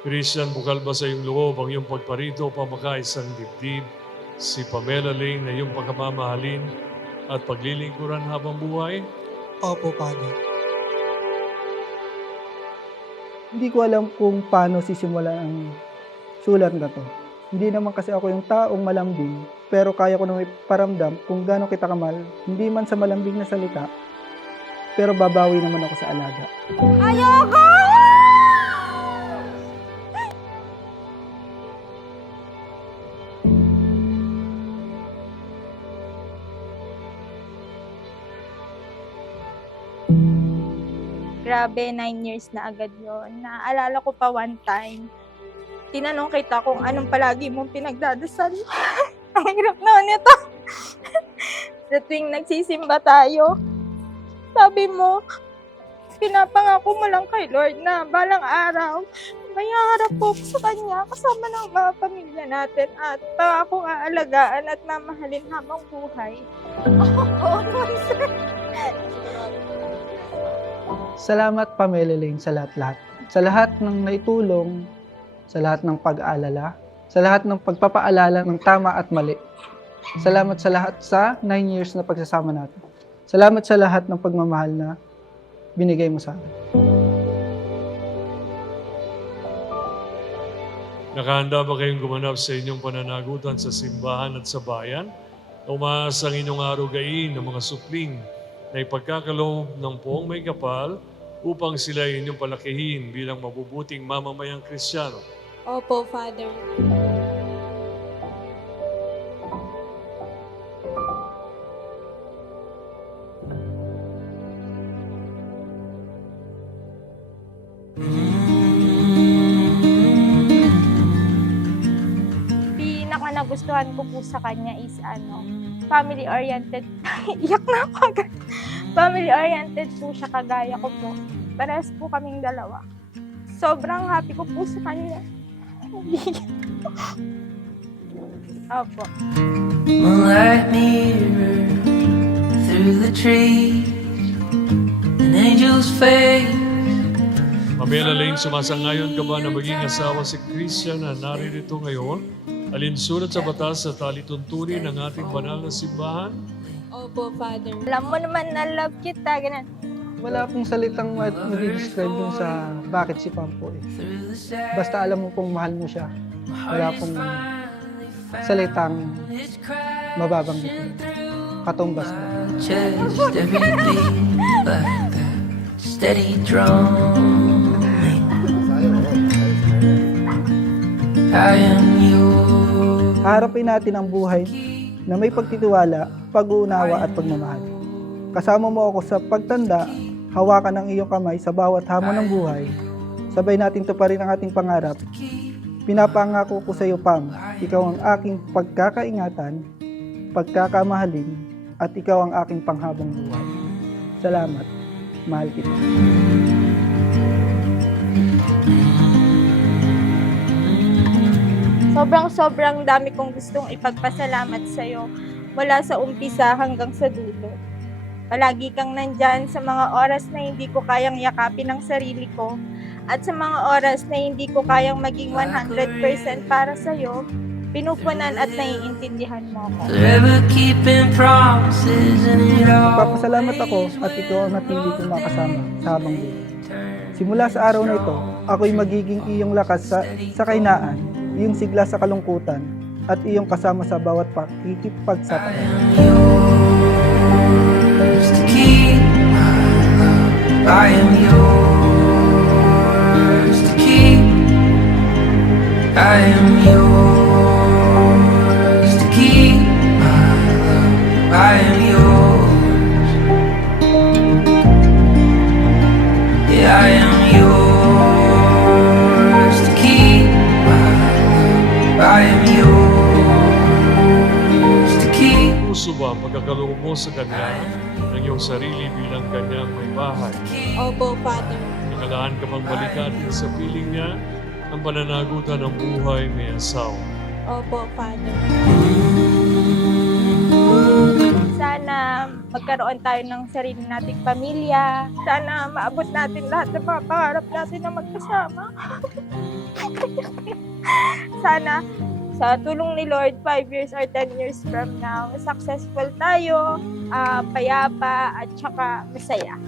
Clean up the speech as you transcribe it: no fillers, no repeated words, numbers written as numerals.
Christian, bukal ba sa iyong loob ang iyong pagparito o pamakaisang dibdib, si Pamela Ling na iyong pagkamamahalin at paglilingkuran habang buhay? Opo, Father. Hindi ko alam kung paano sisimulan ang sulat na to. Hindi naman kasi ako yung taong malambing, pero kaya ko naman iparamdam kung gaano kita kamahal, hindi man sa malambing na salita, pero babawi naman ako sa alaga. Ayoko! Grabe, 9 years na agad yon. Naaalala ko pa one time, tinanong kita kung anong palagi mong pinagdadasal. Ang hirap na nito. Sa tuwing nagsisimba tayo, sabi mo, pinapangako mo lang kay Lord na balang araw, may harap po sa Kanya kasama ng mga pamilya natin at pangakong aalagaan at mamahalin habang buhay. Oo, sir. Salamat, Pamela Ling, sa lahat-lahat. Sa lahat ng naitulong, sa lahat ng pag-aalala, sa lahat ng pagpapaalala ng tama at mali. Salamat sa lahat sa 9 years na pagsasama natin. Salamat sa lahat ng pagmamahal na binigay mo sa akin. Nakahanda ba kayong gumanap sa inyong pananagutan sa simbahan at sa bayan? Umaas ang inyong arugain ng mga supling na ipagkakaloob ng poong may kapal upang sila inyong palakihin bilang mabubuting mamamayang Kristiyano. Opo, Father. Nagustuhan ko po sa kanya is family-oriented. Iyak na ako agad. Family-oriented po siya, kagaya ko po. Parehas po kaming dalawa. Sobrang happy ko po sa kanya. Opo. Moonlight mirror through the trees, an angel's face. Pamela Ling, sumasangayon ka ba na maging asawa si Christian na naririto ngayon? Alinsunod sa batas sa talituntunin ng ating banal na simbahan? Opo, Father. Alam mo naman na love kita, ganun. Wala pong salitang mag-describe dun sa bakit si Pampo eh. Basta alam mo pong mahal mo siya. Wala pong salitang mababanggit mo. Katumbas mo. Just every beat like a steady drum. I am yours. Harapin natin ang buhay na may pagtitiwala, pag-uunawa at pagmamahal. Kasama mo ako sa pagtanda, hawakan ang iyong kamay sa bawat hamon ng buhay. Sabay natin tuparin ang ating pangarap. Pinapangako ko sa iyo, Pam, ikaw ang aking pagkakaingatan, pagkakamahalin, at ikaw ang aking panghabang buhay. Salamat. Mahal kita. Sobrang dami kong gustong ipagpasalamat sa'yo mula sa umpisa hanggang sa dulo. Palagi kang nandyan sa mga oras na hindi ko kayang yakapin ang sarili ko at sa mga oras na hindi ko kayang maging 100% para sa'yo, pinupunan at naiintindihan mo ako. Papasalamat ako at ikaw ang napili kong makasama sa habang buhay. Simula sa araw na ito, ako'y magiging iyong lakas sa kahinaan, iyong sigla sa kalungkutan, at iyong kasama sa bawat pakikipagsapalaran. I am yours to keep. I am yours to keep. My love, I am yours. Yeah, I am yours pagkakaloob mo sa Kanya ng iyong sarili bilang Kanyang may bahay. Opo, Father. Ikalaan ka pang balikatin sa piling niya ang pananagutan ng buhay may asawa. Opo, Father. Sana magkaroon tayo ng sarili nating pamilya. Sana maabot natin lahat ng mga pangarap natin na magkasama. Sana sa tulong ni Lord, 5 years or 10 years from now, successful tayo, payapa at saka masaya.